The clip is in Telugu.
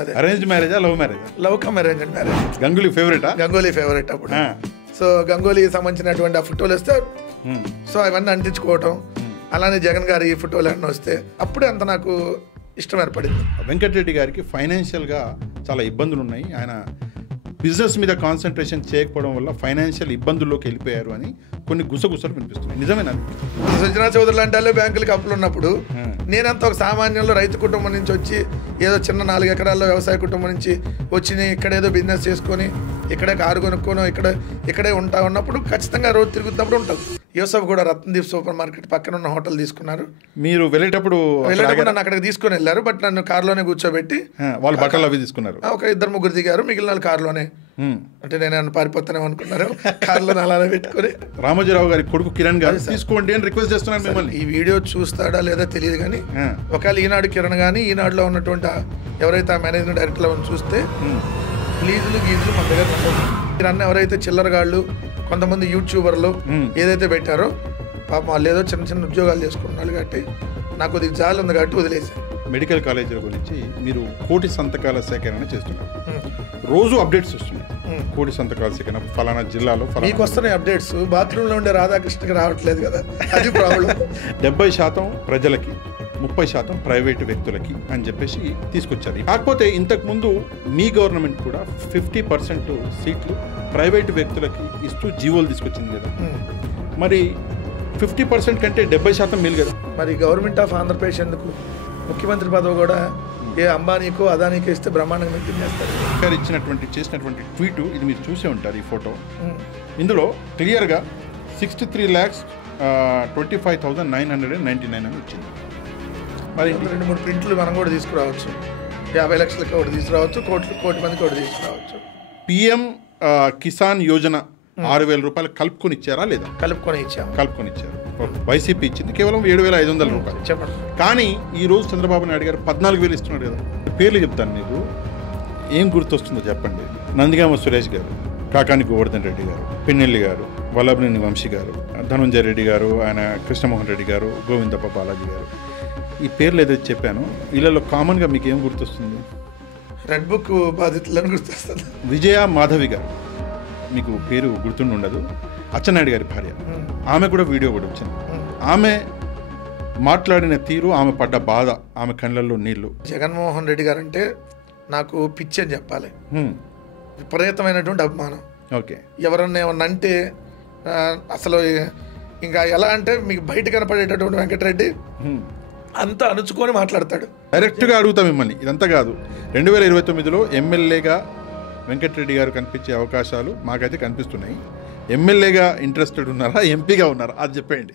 అరేంజ్ మ్యారేజా లవ్ మ్యారేజా? Love come arrange marriage. Ganguly ఫేవరెటా? గంగోలీ ఫేవరెట్ అప్పుడు. సో గంగోలీ సంబంధించినటువంటి ఆ ఫోటోలు వస్తే సో అవన్నీ అంటించుకోవటం, అలానే జగన్ గారి ఈ ఫోటోలు అన్నీ వస్తే అప్పుడే అంత నాకు ఇష్టం ఏర్పడింది. వెంకటరెడ్డి గారికి ఫైనాన్షియల్గా చాలా ఇబ్బందులు ఉన్నాయి. ఆయన బిజినెస్ మీద కాన్సన్ట్రేషన్ చేయకపోవడం వల్ల ఫైనాన్షియల్ ఇబ్బందుల్లోకి వెళ్ళిపోయారు అని కొన్ని గుసగుసలు వినిపిస్తున్నాయి. నిజమేనా? సుజనా చౌదరి లాంటి వాళ్ళు బ్యాంకులకి అప్పులు ఉన్నప్పుడు నేనంత ఒక సామాన్యంలో రైతు కుటుంబం నుంచి వచ్చి ఏదో చిన్న 4 ఎకరాల్లో వ్యవసాయ కుటుంబం నుంచి వచ్చి ఇక్కడేదో బిజినెస్ చేసుకొని ఇక్కడే కారు కొనుక్కోను ఇక్కడే ఉన్నప్పుడు ఖచ్చితంగా రోజు తిరుగుతున్నప్పుడు ఉంటుంది. యూసఫ్ కూడా రత్నదీప్ సూపర్ మార్కెట్ పక్కన ఉన్న హోటల్ తీసుకున్నారు. మీరు వెళ్ళేటప్పుడు నన్ను అక్కడికి తీసుకొని వెళ్ళారు. బట్ నన్ను కారులోనే కూర్చోబెట్టి వాళ్ళు బట్టలు అవి తీసుకున్నారు. ఒక 2-3 దిగారు, మిగిలిన వాళ్ళు కారులోనే. అంటే నేను పారిపోతానే అనుకున్నారు, కారులో అలానే పెట్టుకొని. రామోజీరావు గారి కొడుకు కిరణ్ గారు తీసుకోండి అని రిక్వెస్ట్ చేస్తున్నాను మిమ్మల్ని. ఈ వీడియో చూస్తాడా లేదా తెలియదు కానీ ఒకవేళ ఈనాడు కిరణ్ కానీ ఈనాడులో ఉన్నటువంటి ఎవరైతే ఆ మేనేజింగ్ డైరెక్టర్ చూస్తే ప్లీజులు గీజులు మన దగ్గర మీరు అన్న ఎవరైతే చిల్లరగాళ్ళు కొంతమంది యూట్యూబర్లు ఏదైతే పెట్టారో పాపం వాళ్ళు ఏదో చిన్న చిన్న ఉద్యోగాలు చేసుకుంటున్నారు కాబట్టి నాకు అది జాలి ఉంది కాబట్టి వదిలేసాను. మెడికల్ కాలేజీల గురించి మీరు కోటి సంతకాల సేకరణ చేస్తున్నారు. రోజు అప్డేట్స్ వస్తున్నాయి. కోటి సంతకాల సేకరణ ఫలానా జిల్లాలో మీకు వస్తున్నాయి అప్డేట్స్. బాత్రూంలో ఉండే రాధాకృష్ణకి రావట్లేదు కదా, అది ప్రాబ్లం. 70% ప్రజలకి 30% ప్రైవేటు వ్యక్తులకి అని చెప్పేసి తీసుకొచ్చారు. కాకపోతే ఇంతకుముందు మీ గవర్నమెంట్ కూడా 50% సీట్లు ప్రైవేటు వ్యక్తులకి ఇస్తూ జీవోలు తీసుకొచ్చింది కదా. మరి 50% కంటే 70% మేలు కదా. మరి గవర్నమెంట్ ఆఫ్ ఆంధ్రప్రదేశ్ ఎందుకు ముఖ్యమంత్రి పదవి కూడా ఏ అంబానీకో అదానీకో ఇస్తే బ్రహ్మాండంగా మెయింటైన్ చేస్తారు. చేసినటువంటి ట్వీట్ ఇది మీరు చూసే ఉంటారు. ఈ ఫోటో ఇందులో క్లియర్గా 63,25,999 అని వచ్చింది. మరి 2-3 ప్రింట్లు మనం కూడా తీసుకురావచ్చు. 50 లక్షలకి ఒకటి తీసుకురావచ్చు, కోటి మందికి ఒకటి తీసుకురావచ్చు. PM కిసాన్ యోజన 6,000 రూపాయలు కలుపుకొని ఇచ్చారా లేదా? కలుపుకొని ఇచ్చారు. వైసీపీ ఇచ్చింది కేవలం 7,500 రూపాయలు. చెప్పండి. కానీ ఈ రోజు చంద్రబాబు నాయుడు గారు 14,000 ఇస్తున్నారు కదా. పేర్లు చెప్తాను మీకు, ఏం గుర్తొస్తుందో చెప్పండి. నందిగామ సురేష్ గారు, కాకాని గోవర్ధన్ రెడ్డి గారు, పిన్నెల్లి గారు, వల్లభనేని వంశీ గారు, ధనుంజయ రెడ్డి గారు, ఆయన కృష్ణమోహన్ రెడ్డి గారు, గోవిందప్ప బాలాజీ గారు. ఈ పేర్లు ఏదైతే చెప్పానో వీళ్ళలో కామన్గా మీకు ఏం గుర్తొస్తుంది? రెడ్ బుక్ బాధితులను గుర్తొస్తుంది. విజయ మాధవి గారు, మీకు పేరు గుర్తుండి ఉండదు, అచ్చెన్నాయుడు గారి భార్య. ఆమె కూడా వీడియో కూడా వచ్చింది. ఆమె మాట్లాడిన తీరు, ఆమె పడ్డ బాధ, ఆమె కళ్ళల్లో నీళ్లు. జగన్మోహన్ రెడ్డి గారు అంటే నాకు పిచ్చి అని చెప్పాలి. విపరీతమైనటువంటి అభిమానం. ఓకే. ఎవరన్నా ఏమన్నా అంటే అసలు ఇంకా ఎలా అంటే మీకు బయట కనపడేటటువంటి వెంకటరెడ్డి అంతా అణుచుకొని మాట్లాడతాడు. డైరెక్ట్గా అడుగుతా మిమ్మల్ని, ఇదంతా కాదు. 2029లో ఎమ్మెల్యేగా వెంకటరెడ్డి గారు కనిపించే అవకాశాలు మాకైతే కనిపిస్తున్నాయి. ఎమ్మెల్యేగా ఇంట్రెస్టెడ్ ఉన్నారా, ఎంపీగా ఉన్నారా, అది చెప్పండి.